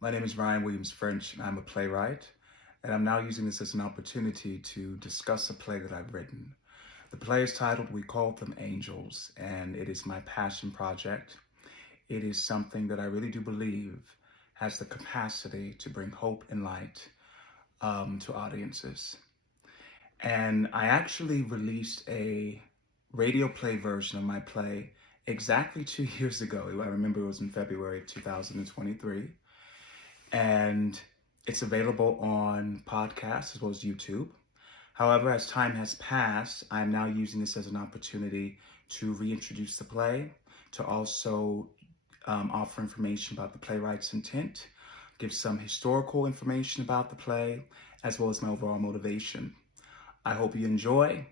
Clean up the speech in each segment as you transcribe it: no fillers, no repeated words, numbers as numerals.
My name is Ryan Williams French, and I'm a playwright. And I'm now using this as an opportunity to discuss a play that I've written. The play is titled We Called Them Angels, and it is my passion project. It is something that I really do believe has the capacity to bring hope and light to audiences. And I actually released a radio play version of my play exactly 2 years ago. I remember it was in February of 2023. And it's available on podcasts as well as YouTube. However, as time has passed, I'm now using this as an opportunity to reintroduce the play, to also offer information about the playwright's intent, give some historical information about the play, as well as my overall motivation. I hope you enjoy.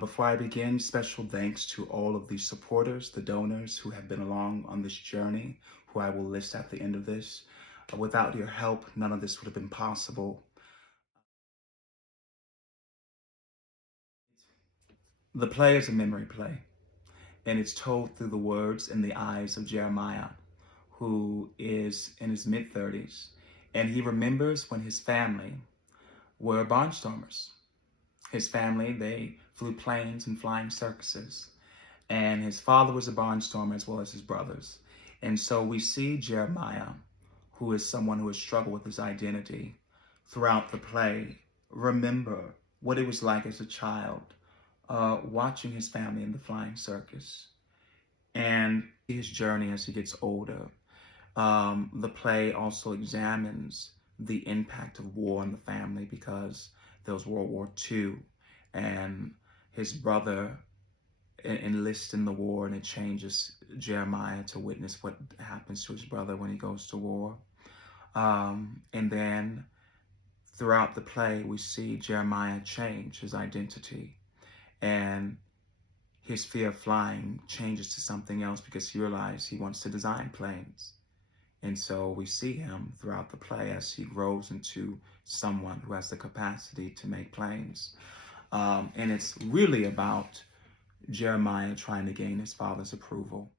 Before I begin, special thanks to all of the supporters, the donors who have been along on this journey, who I will list at the end of this. Without your help, none of this would have been possible. The play is a memory play, and it's told through the words and the eyes of Jeremiah, who is in his mid-30s, and he remembers when his family were barnstormers. His family, they flew planes and flying circuses, and his father was a barnstormer as well as his brothers. And so we see Jeremiah, who is someone who has struggled with his identity throughout the play, remember what it was like as a child, watching his family in the flying circus, and his journey as he gets older. The play also examines the impact of war on the family, because there was World War II, and his brother enlists in the war, and it changes Jeremiah to witness what happens to his brother when he goes to war. And then throughout the play, we see Jeremiah change his identity, and his fear of flying changes to something else because he realizes he wants to design planes. And so we see him throughout the play as he grows into someone who has the capacity to make planes. And it's really about Jeremiah trying to gain his father's approval.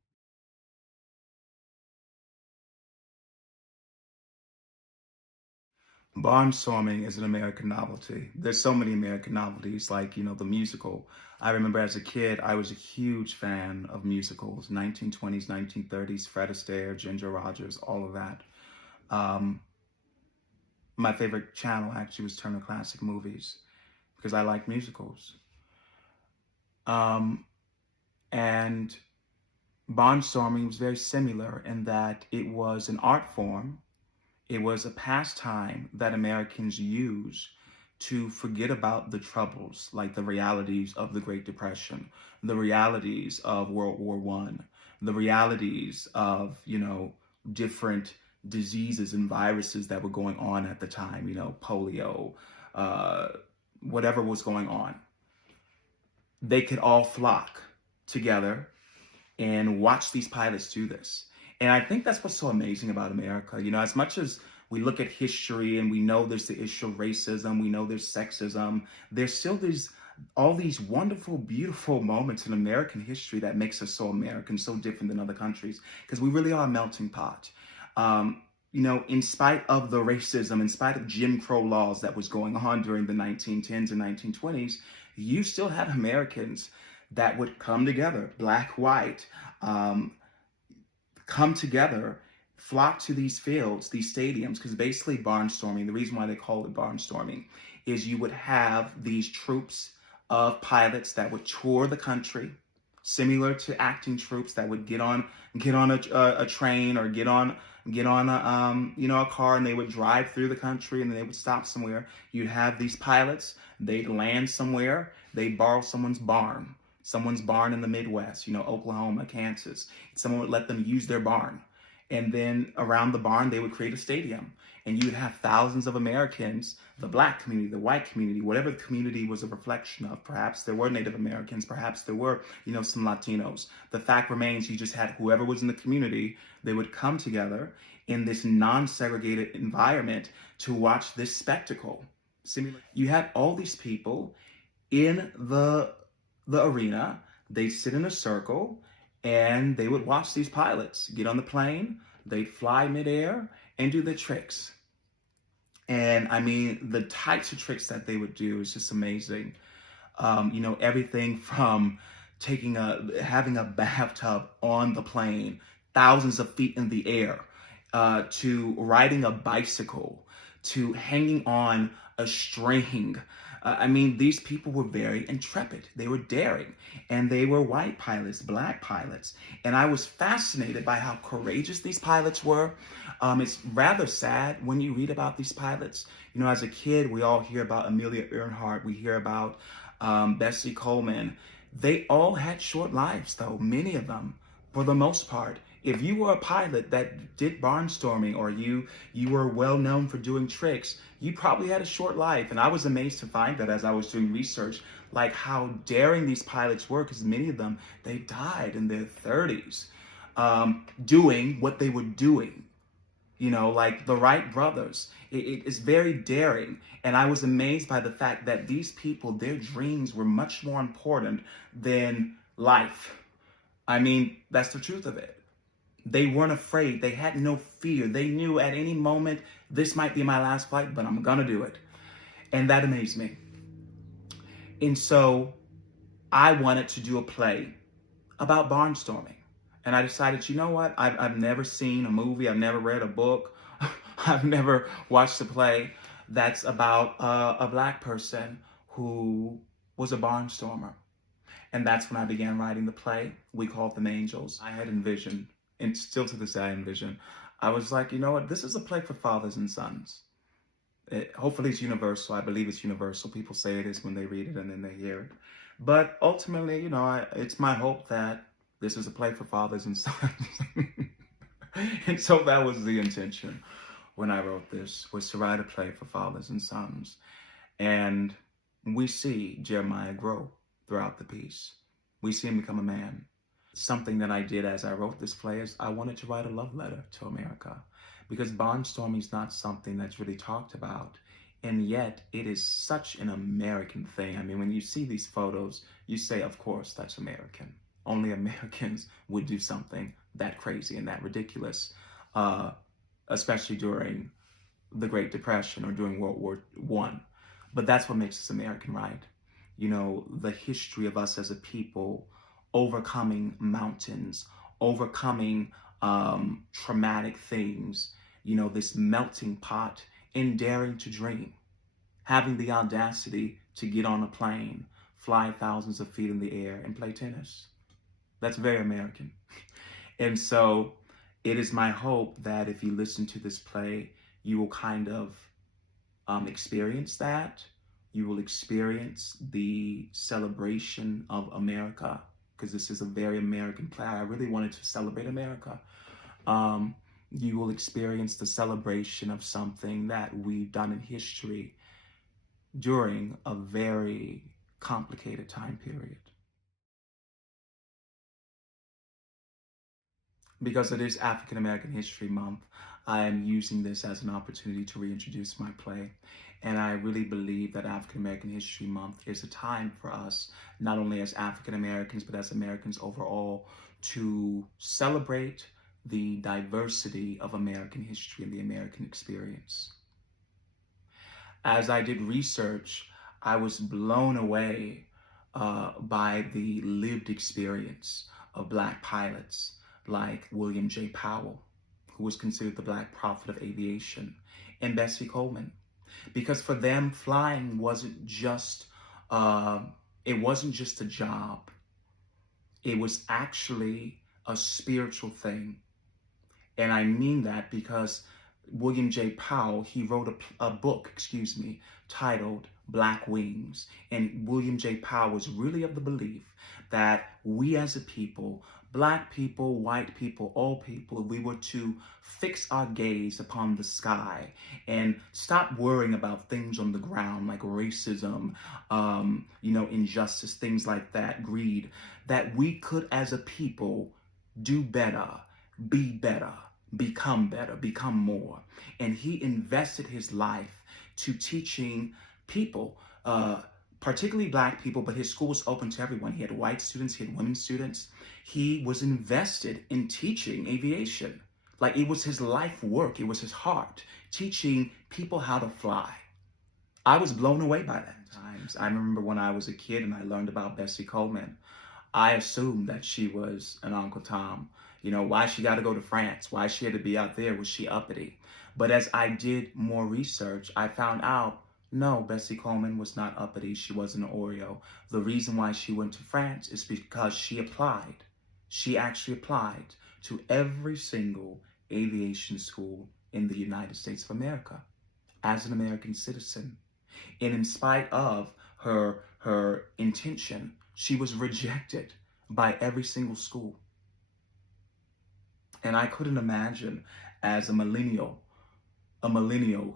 Barnstorming is an American novelty. There's so many American novelties, like, the musical. I remember as a kid, I was a huge fan of musicals, 1920s, 1930s, Fred Astaire, Ginger Rogers, all of that. My favorite channel actually was Turner Classic Movies, because I like musicals. And barnstorming was very similar in that it was an art form. It was a pastime that Americans used to forget about the troubles, like the realities of the Great Depression, the realities of World War I, the realities of, different diseases and viruses that were going on at the time, polio, whatever was going on. They could all flock together and watch these pilots do this. And I think that's what's so amazing about America. As much as we look at history and we know there's the issue of racism, we know there's sexism, there's still all these wonderful, beautiful moments in American history that makes us so American, so different than other countries, because we really are a melting pot. In spite of the racism, in spite of Jim Crow laws that was going on during the 1910s and 1920s, you still had Americans that would come together, black, white, come together, flock to these fields, these stadiums, because basically barnstorming, the reason why they call it barnstorming, is you would have these troops of pilots that would tour the country, similar to acting troops that would get on a train or get on a car, and they would drive through the country, and then they would stop somewhere. You'd have these pilots, they'd land somewhere, they'd borrow someone's barn in the Midwest, Oklahoma, Kansas. Someone would let them use their barn. And then around the barn, they would create a stadium. And you'd have thousands of Americans, the black community, the white community, whatever the community was a reflection of. Perhaps there were Native Americans, perhaps there were, some Latinos. The fact remains, you just had whoever was in the community, they would come together in this non-segregated environment to watch this spectacle. You had all these people in the arena. They'd sit in a circle, and they would watch these pilots get on the plane. They'd fly midair, and do the tricks. And I mean, the types of tricks that they would do is just amazing. Everything from having a bathtub on the plane, thousands of feet in the air, to riding a bicycle, to hanging on a string. I mean, these people were very intrepid. They were daring, and they were white pilots, black pilots. And I was fascinated by how courageous these pilots were. It's rather sad when you read about these pilots. As a kid, we all hear about Amelia Earhart. We hear about Bessie Coleman. They all had short lives, though, many of them, for the most part. If you were a pilot that did barnstorming, or you were well known for doing tricks, you probably had a short life. And I was amazed to find that as I was doing research, like how daring these pilots were, because many of them, they died in their 30s doing what they were doing. Like the Wright brothers. It's very daring. And I was amazed by the fact that these people, their dreams were much more important than life. I mean, that's the truth of it. They weren't afraid. They had no fear. They knew at any moment, this might be my last flight, but I'm going to do it. And that amazed me. And so I wanted to do a play about barnstorming. And I decided, you know what? I've never seen a movie. I've never read a book. I've never watched a play that's about a black person who was a barnstormer. And that's when I began writing the play. We called them Angels. I had envisioned, and still to this day I envision, I was like, you know what? This is a play for fathers and sons. Hopefully it's universal. I believe it's universal. People say it is when they read it and then they hear it. But ultimately, it's my hope that this is a play for fathers and sons. And so that was the intention when I wrote this, was to write a play for fathers and sons. And we see Jeremiah grow throughout the piece. We see him become a man. Something that I did as I wrote this play is I wanted to write a love letter to America, because barnstorming is not something that's really talked about. And yet it is such an American thing. I mean, when you see these photos, you say, of course, that's American. Only Americans would do something that crazy and that ridiculous, especially during the Great Depression or during World War I. But that's what makes us American, right? The history of us as a people overcoming mountains, overcoming traumatic things, this melting pot, and daring to dream, having the audacity to get on a plane, fly thousands of feet in the air, and play tennis. That's very American. And so it is my hope that if you listen to this play, you will kind of experience that. You will experience the celebration of America, because this is a very American play. I really wanted to celebrate America. You will experience the celebration of something that we've done in history during a very complicated time period. Because it is African American History Month, I am using this as an opportunity to reintroduce my play. And I really believe that African American History Month is a time for us, not only as African Americans, but as Americans overall, to celebrate the diversity of American history and the American experience. As I did research, I was blown away by the lived experience of Black pilots like William J. Powell, who was considered the Black prophet of aviation, and Bessie Coleman. Because for them, flying wasn't just a job. It was actually a spiritual thing. And I mean that because William J. Powell, he wrote a book, titled Black Wings. And William J. Powell was really of the belief that we as a people, Black people, white people, all people, we were to fix our gaze upon the sky and stop worrying about things on the ground like racism, injustice, things like that, greed, that we could as a people do better, be better, become more. And he invested his life to teaching people, particularly Black people, but his school was open to everyone. He had white students, he had women students. He was invested in teaching aviation, Like, it was his life work. It was his heart, teaching people how to fly. I was blown away by that. Times I remember when I was a kid and I learned about Bessie Coleman, I assumed that she was an Uncle Tom. You know, why she got to go to France? Why she had to be out there? Was she uppity? But as I did more research, I found out, no, Bessie Coleman was not uppity. She wasn't an Oreo. The reason why she went to France is because she applied. She actually applied to every single aviation school in the United States of America as an American citizen. And in spite of her intention, she was rejected by every single school. And I couldn't imagine, as a millennial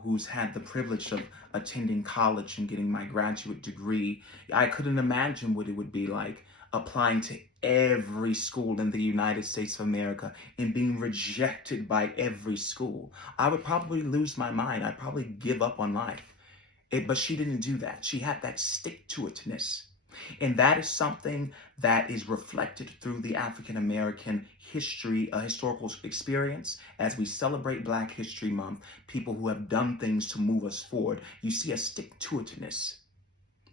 who's had the privilege of attending college and getting my graduate degree, I couldn't imagine what it would be like applying to every school in the United States of America and being rejected by every school. I would probably lose my mind. I'd probably give up on life. But she didn't do that. She had that stick-to-itness. And that is something that is reflected through the African American history, historical experience. As we celebrate Black History Month, people who have done things to move us forward, you see a stick-to-itness.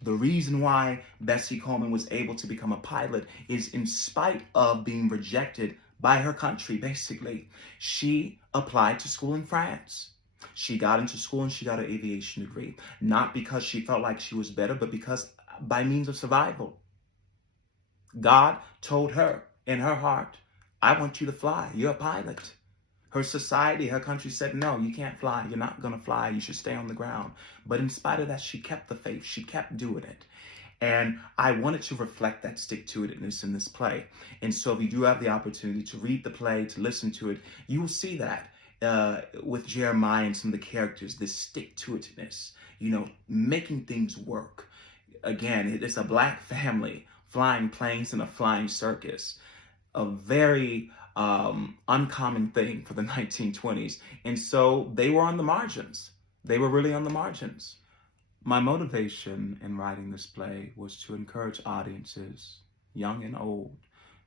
The reason why Bessie Coleman was able to become a pilot is in spite of being rejected by her country, basically. She applied to school in France. She got into school and she got an aviation degree, not because she felt like she was better, but because by means of survival. God told her in her heart, I want you to fly. You're a pilot. Her society, her country said, no, you can't fly. You're not going to fly. You should stay on the ground. But in spite of that, she kept the faith. She kept doing it. And I wanted to reflect that stick-to-itness in this play. And so if you do have the opportunity to read the play, to listen to it, you will see that. With Jeremiah and some of the characters, this stick-to-itness, making things work. Again, it's a Black family flying planes in a flying circus, a very uncommon thing for the 1920s. And so they were on the margins. They were really on the margins. My motivation in writing this play was to encourage audiences, young and old,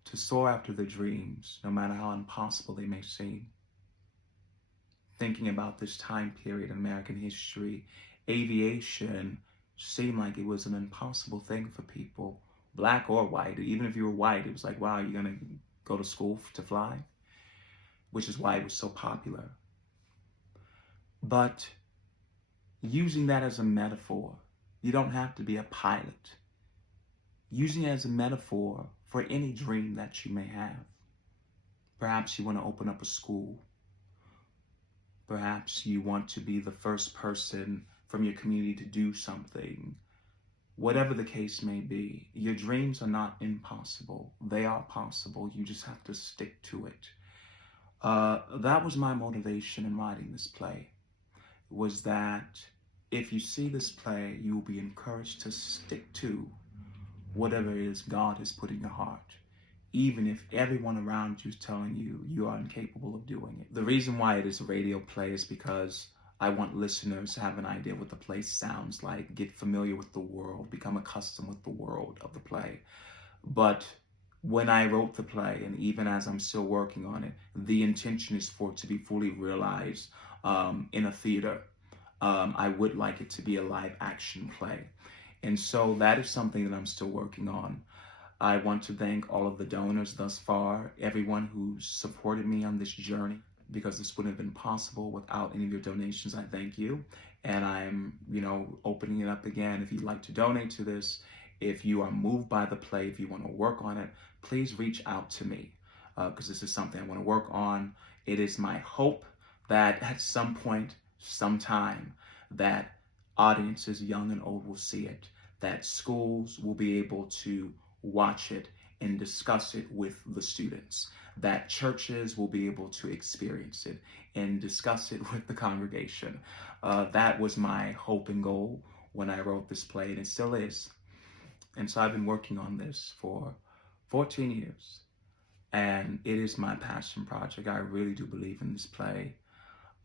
to soar after their dreams, no matter how impossible they may seem. Thinking about this time period in American history, aviation seemed like it was an impossible thing for people, Black or white. Even if you were white, it was like, wow, you're going to go to school to fly? Which is why it was so popular. But using that as a metaphor, you don't have to be a pilot. Using it as a metaphor for any dream that you may have. Perhaps you want to open up a school. Perhaps you want to be the first person from your community to do something. Whatever the case may be, your dreams are not impossible. They are possible. You just have to stick to it. That was my motivation in writing this play, was that if you see this play, you will be encouraged to stick to whatever it is God has put in your heart, even if everyone around you is telling you you are incapable of doing it. The reason why it is a radio play is because I want listeners to have an idea what the play sounds like, get familiar with the world, become accustomed with the world of the play. But when I wrote the play, and even as I'm still working on it, the intention is for it to be fully realized in a theater. I would like it to be a live action play. And so that is something that I'm still working on. I want to thank all of the donors thus far, everyone who supported me on this journey, because this wouldn't have been possible without any of your donations. I thank you. And I'm, opening it up again. If you'd like to donate to this, if you are moved by the play, if you want to work on it, please reach out to me, because this is something I want to work on. It is my hope that at some point, sometime, that audiences, young and old, will see it, that schools will be able to watch it and discuss it with the students, that churches will be able to experience it and discuss it with the congregation. That was my hope and goal when I wrote this play, and it still is. And so I've been working on this for 14 years, and it is my passion project. I really do believe in this play.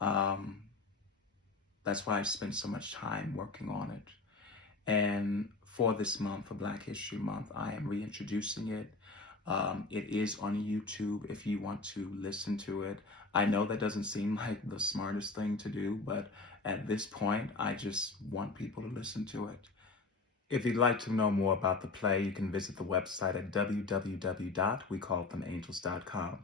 That's why I spent so much time working on it. And for this month, for Black History Month, I am reintroducing it. It is on YouTube if you want to listen to it. I know that doesn't seem like the smartest thing to do, but at this point, I just want people to listen to it. If you'd like to know more about the play, you can visit the website at www.wecalledthemangels.com.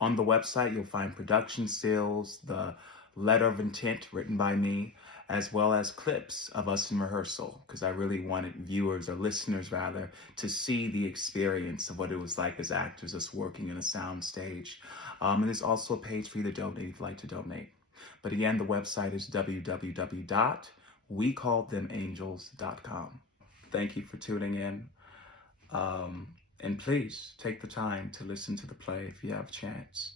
On the website, you'll find production stills, the letter of intent written by me, as well as clips of us in rehearsal, because I really wanted viewers, or listeners rather, to see the experience of what it was like as actors, us working in a sound stage. And there's also a page for you to donate if you'd like to donate. But again, the website is www.wecalledthemangels.com. Thank you for tuning in. And please take the time to listen to the play if you have a chance.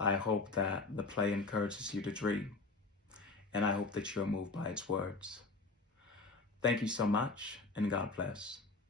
I hope that the play encourages you to dream, and I hope that you're moved by its words. Thank you so much, and God bless.